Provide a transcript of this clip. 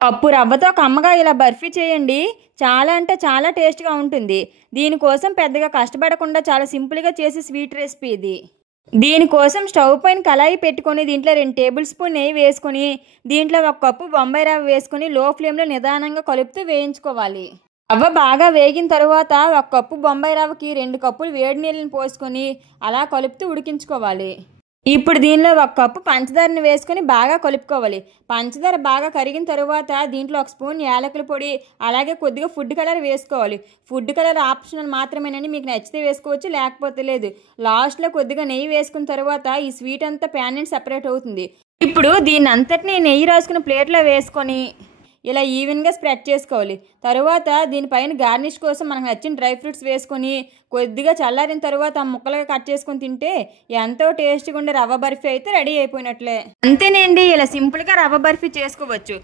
పప్పు రవ్వతో కమ్మగా ఇలా బర్ఫీ చేయండి. చాలా అంటే చాలా టేస్ట్‌గా ఉంటుంది. దీనికోసం పెద్దగా కష్టపడకుండా చాలా సింపుల్‌గా చేసే స్వీట్ రెసిపీ ఇది. దీనికోసం స్టవ్ పైన కళాయి పెట్టుకొని దీంట్లో 2 టేబుల్ స్పూన్ నెయ్యి వేసుకొని దీంట్లో 1 కప్పు బొంబాయి రవ్వ వేసుకొని లో ఫ్లేమ్‌లో నిదానంగా కలుపుతూ వేయించుకోవాలి. రవ్వ బాగా వేగిన తరువాత 1 కప్పు బొంబాయి రవ్వకి 2 కప్పులు వేడి నీళ్ళని పోసుకొని అలా కలుపుతూ ఉడికించుకోవాలి. ఇప్పుడు దీనిలో 1 కప్పు పంచదారని వేసుకొని బాగా కలుపుకోవాలి. పంచదార బాగా కరిగిన తరువాత దీంట్లో 1 స్పూన్ యాలకుల పొడి, అలాగే కొద్దిగా ఫుడ్ కలర్ వేసుకోవాలి. ఫుడ్ కలర్ ఆప్షనల్ మాత్రమేనండి. మీకు నచ్చితే వేసుకోవచ్చు, లేకపోతే లేదు. లాస్ట్లో కొద్దిగా నెయ్యి వేసుకున్న తర్వాత ఈ స్వీట్ అంతా ప్యాన్ నుండి సెపరేట్ అవుతుంది. ఇప్పుడు దీన్ని అంతటిని నెయ్యి రాసుకున్న ప్లేట్లో వేసుకొని ఇలా ఈవెన్గా స్ప్రెడ్ చేసుకోవాలి. తరువాత దీనిపైన గార్నిష్ కోసం మనకు నచ్చిన డ్రై ఫ్రూట్స్ వేసుకొని కొద్దిగా చల్లారిన తర్వాత ముక్కలుగా కట్ చేసుకొని తింటే ఎంతో టేస్టీగా ఉండే రవ్వ బర్ఫీ అయితే రెడీ అయిపోయినట్లే. అంతేనండి, ఇలా సింపుల్గా రవ్వ బర్ఫీ చేసుకోవచ్చు.